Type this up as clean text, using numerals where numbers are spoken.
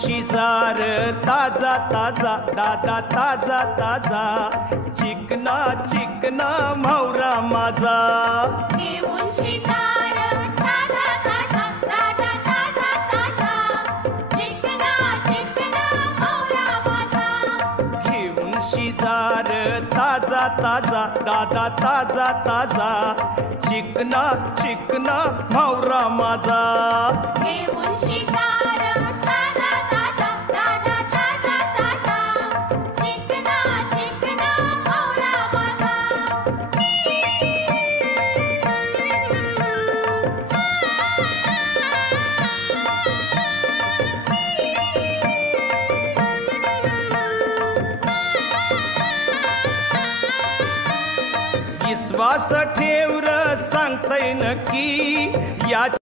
शिजार ताजा ताजा दादा ताजा ताजा चिकना चिकना म्हावरा माझा घेऊन शिजार ताजा ताजा दादा ताजा ताजा चिकना चिकना म्हावरा माझा घेऊन शिजार ताजा ताजा दादा ताजा ताजा चिकना चिकना म्हावरा माझा घेऊन शिजार ताजा ताजा दादा ताजा ताजा चिकना चिकना म्हावरा माझा विश्वास ठेव र सांगतय नक्की या